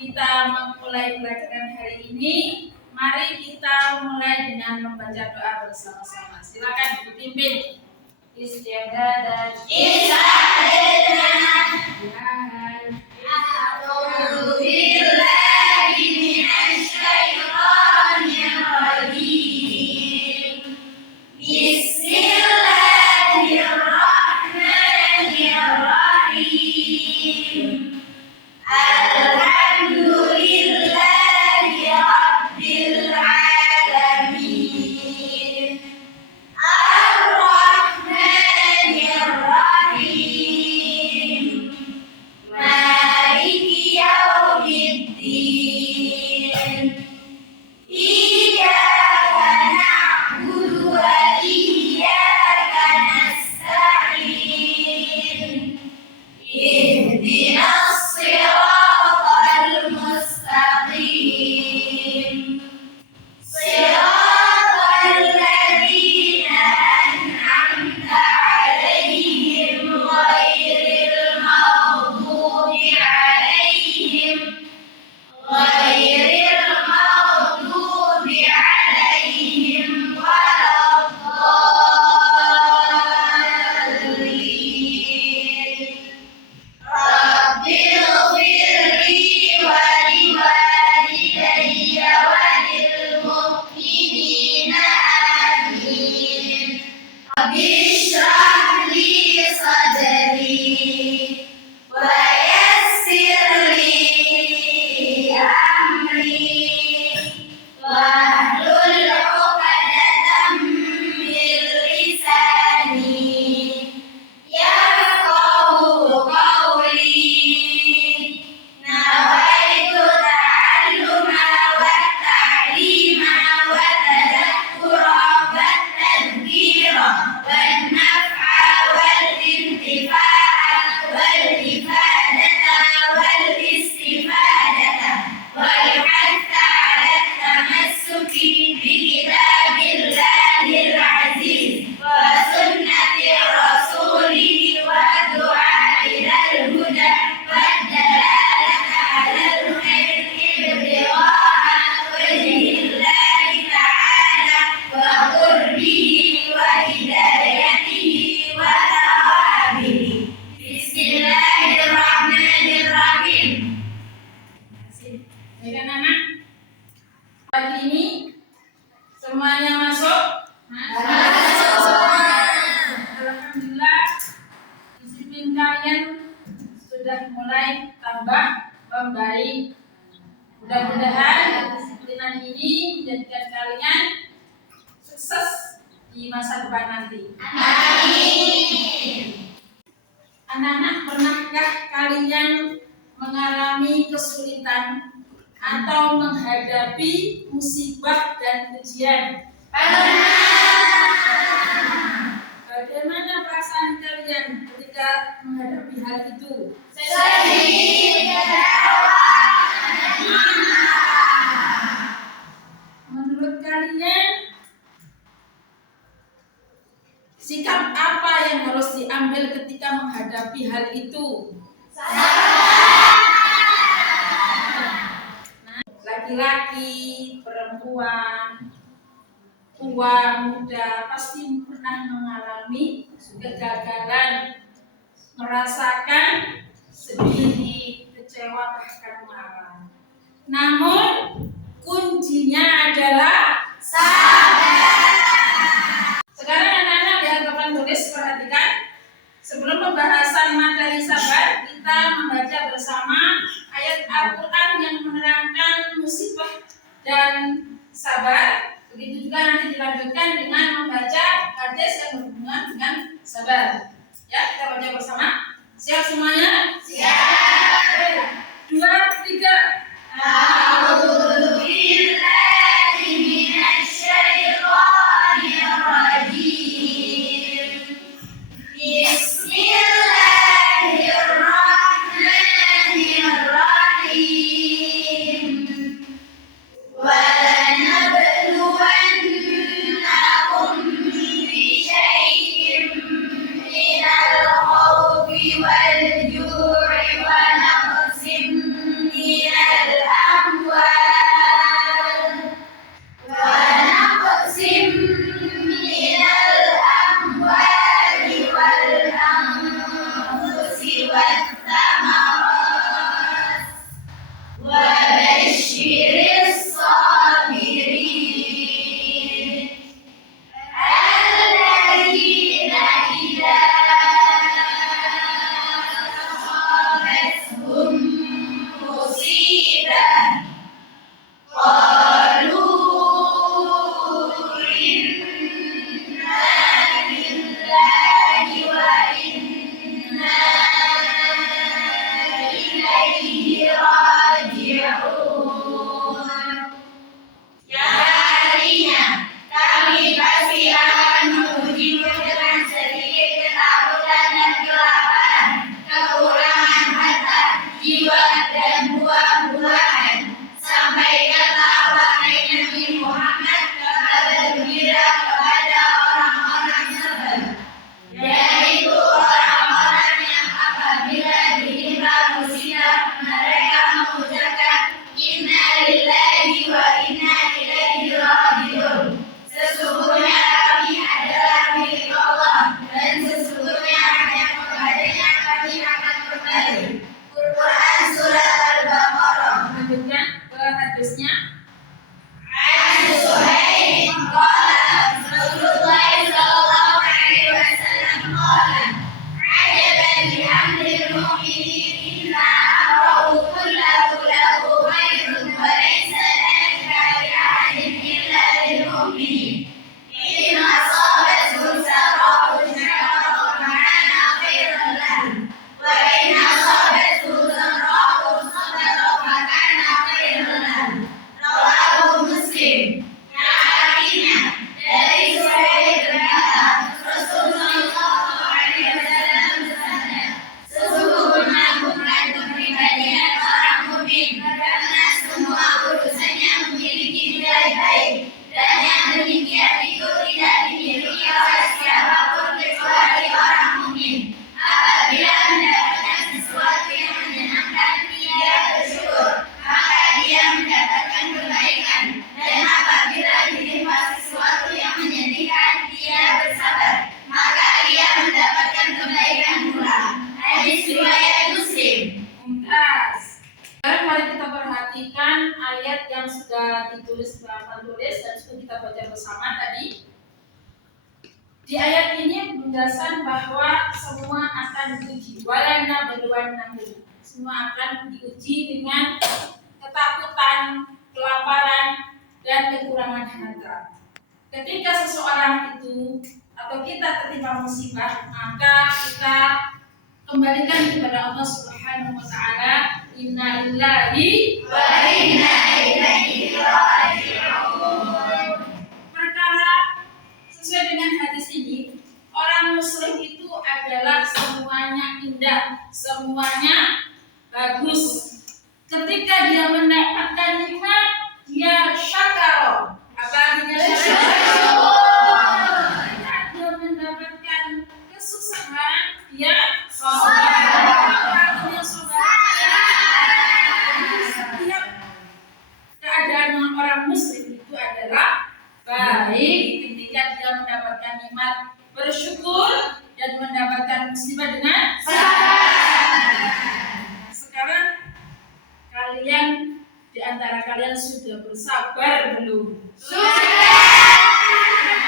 kita memulai pelajaran hari ini, mari kita mulai dengan membaca doa bersama-sama. Silakan dipimpin. Istiadat. Pagi ini semuanya masuk? Alhamdulillah, disiplin kalian sudah mulai tambah membaik. Mudah-mudahan disiplinan ini menjadikan kalian sukses di masa depan nanti. Amin. Anak-anak, pernahkah kalian mengalami kesulitan atau menghadapi musibah dan ujian? Bagaimana perasaan kalian ketika menghadapi hal itu? Menurut kalian, sikap apa yang harus diambil ketika menghadapi hal itu? Laki-laki, perempuan, tua, muda pasti pernah mengalami kegagalan, merasakan sedih, kecewa, bahkan marah. Namun kuncinya adalah sabar. Sekarang anak-anak di hadapan tulis, perhatikan. Sebelum pembahasan materi sabar, kita membaca bersama ayat Al-Quran yang menerangkan musibah dan sabar. Begitu juga nanti dilanjutkan dengan membaca hadis yang berhubungan dengan sabar. Ya, kita baca bersama. Siap semuanya? Siap. 2, 3. والجوع Ditulis papan tulis dan sudah kita baca bersama tadi. Di ayat ini menjelaskan bahwa semua akan diuji, walana berwarna biru. Semua akan diuji dengan ketakutan, kelaparan, dan kekurangan harta. Ketika seseorang itu atau kita tertimpa musibah, maka kita kembalikan kepada Allah Subhanahu wa taala. Inna lillahi wa inna ilaihi raji'un. Perkara sesuai dengan hadis ini, orang muslim itu adalah semuanya indah, semuanya bagus. Ketika dia mendapatkan nikmat, dia syakar. Apa artinya syakar? Ketika dia mendapatkan kesusahan, dia sabar. Keadaan orang muslim itu adalah baik ketika dia mendapatkan nikmat, bersyukur, dan mendapatkan musibah dengan sabar. Sekarang kalian di antara kalian sudah bersabar belum? Sudah.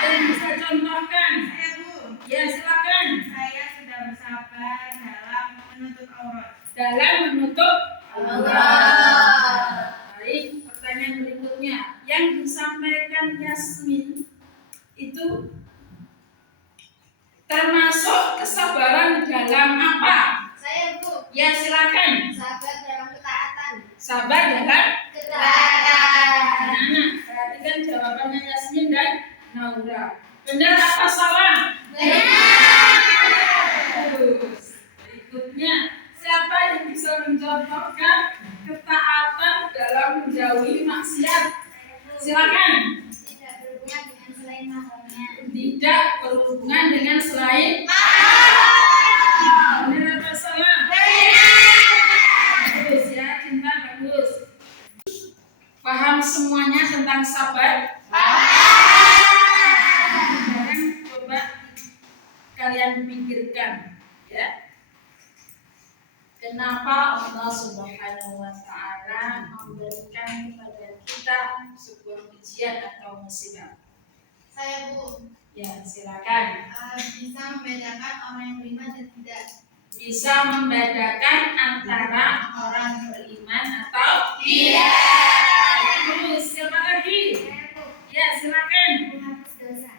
Kalian bisa contohkan? Saya Bu. Ya silakan. Saya sudah bersabar dalam menutup aurat. Dalam menutup aurat. Baik. Pertanyaan berikutnya yang disampaikan Yasmin itu termasuk kesabaran dalam apa? Saya Bu. Ya silakan. Sabar dalam ketaatan. Sabar dalam ketaatan. Nah, perhatikan jawabannya Yasmin dan Naura. Benar apa salah? Benar. Berikutnya siapa yang bisa mencontohkan ketaatan dalam menjauhi maksiat? Silakan. Tidak berhubungan dengan selain mahalnya. Tidak berhubungan dengan selain mahal. Benar apa salah? Benar. Bagus ya, cinta bagus. Paham semuanya tentang sabar? Sekarang coba kalian pikirkan, ya. Kenapa Allah Subhanahu wa Ta'ala memberikan kepada kita sebuah ujian atau musibah? Saya, Bu. Ya, silakan. Bisa membedakan orang yang beriman dan tidak. Bisa membedakan antara orang beriman atau tidak. Terus, siapa lagi? Ya, silakan. Menghapus dosa.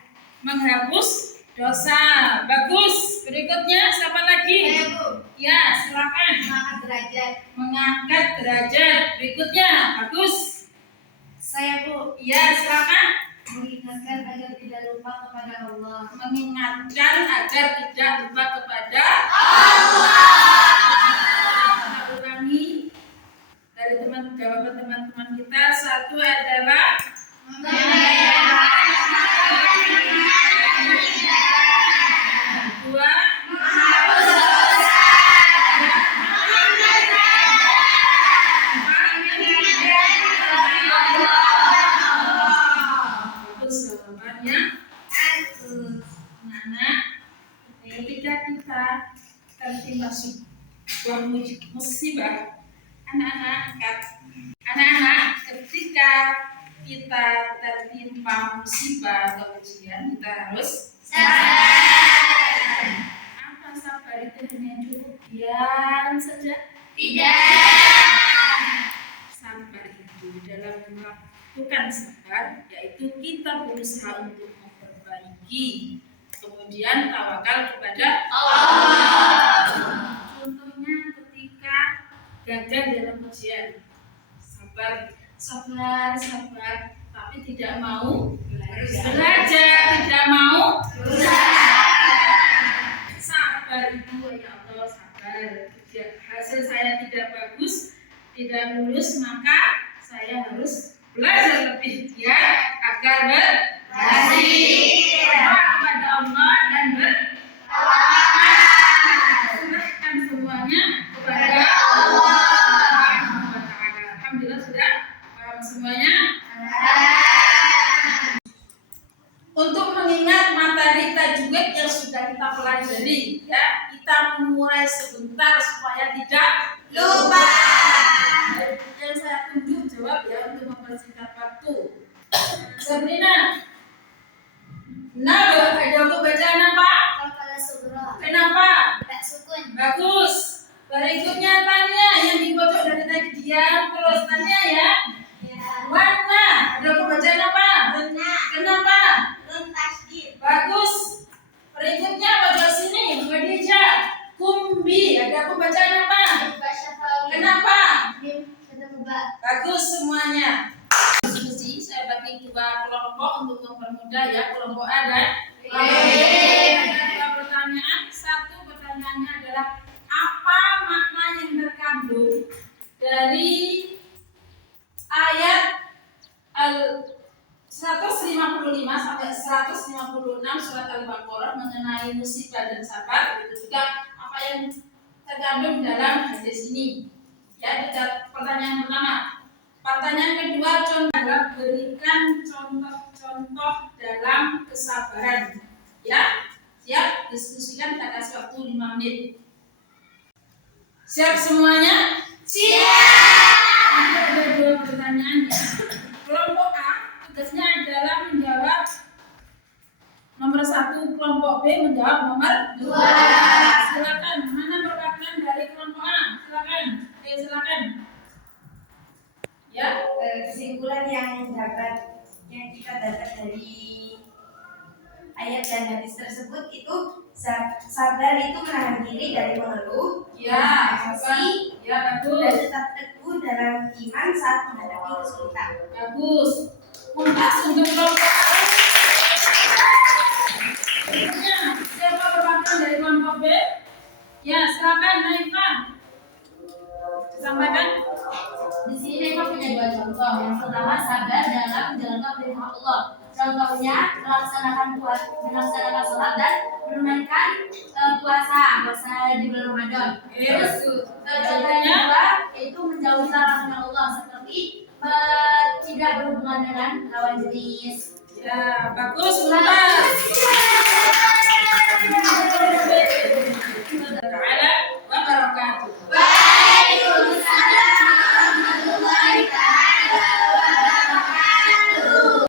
Menghapus dosa. Bagus. Berikutnya siapa lagi? Saya, Bu. Ya, silakan. Mengangkat derajat. Mengangkat derajat. Berikutnya, bagus. Saya, Bu. Ya, silakan. Mengingatkan agar tidak lupa kepada Allah. Mengingatkan agar tidak lupa kepada kita ulangi dari jawaban teman-teman kita. Satu adalah dua bagus jawabannya. Anak-anak, ketika kita tertimpa sebuah musibah, anak-anak, ketika kita tertimpa musibah atau ujian, kita harus sabar. Apa sabar itu hanya cukup diam saja? Tidak. Sabar itu dalam melakukan sabar, yaitu kita berusaha untuk memperbaiki, kemudian tawakal kepada Allah. Contohnya ketika gagal dalam ujian, sabar, tapi tidak mau belajar, tidak mau sabar itu ya Allah, sabar. Hasil saya tidak bagus, tidak lulus, maka saya harus belajar lebih giat agar berhasil kepada Allah dan serahkan semuanya kepada Allah. Alhamdulillah sudah paham semuanya. Untuk mengingat materi tajwid yang sudah kita pelajari, ya, kita mengurai sebentar supaya tidak lupa. Yang saya tunjuk jawab ya untuk mempersingkat waktu. Sabrina, ada bacaan apa? Kepala Sugro. Kenapa? Tak sukun. Bagus. Berikutnya Tania yang di pojok dari tadi diam terus. Tania ya. Warna. Ada bacaan apa? Benar. Kenapa? Tasdid. Bagus. Berikutnya pojok sini. Khadijah. Kumbi. Ada bacaan apa? Kenapa? Bagus semuanya. Diskusi saya bagi dua kelompok untuk mempermudah ya, kelompok A dan B. Ada dua pertanyaan. Satu pertanyaannya adalah apa makna yang terkandung dari ayat 155 sampai 156 surat Al-Baqarah mengenai musibah dan sabar. Itu juga apa yang terkandung dalam hadis ini. Ya, pertanyaan pertama. Pertanyaan kedua, contoh berikan contoh-contoh dalam kesabaran. Ya, siap? Diskusikan, kita kasih waktu 5 menit. Siap semuanya? Siap. Ada dua pertanyaan ya. Kelompok A tugasnya adalah menjawab nomor 1, kelompok B menjawab nomor 2. Silakan, mana perwakilan dari kelompok A? Silakan. Silakan. Ya, Kesimpulan yang kita dapat dari ayat dan hadis tersebut itu sabar itu menahan diri dari mengeluh, ya, emosi, ya dan bagus. tetap teguh dalam iman saat menghadapi kesulitan. Bagus. Mumtaz untuk kelompok A. Berikutnya, siapa perwakilan dari kelompok B? Ya, silakan Naifah. Sampaikan. Di sini Naifah punya dua contoh. Yang pertama, sabar dalam menjalankan perintah Allah. Contohnya melaksanakan sholat dan menunaikan puasa di bulan Ramadan. Terus contoh yang kedua yaitu menjauhi larangan Allah seperti tidak berhubungan dengan lawan jenis. Ya, bagus, Mumtaz.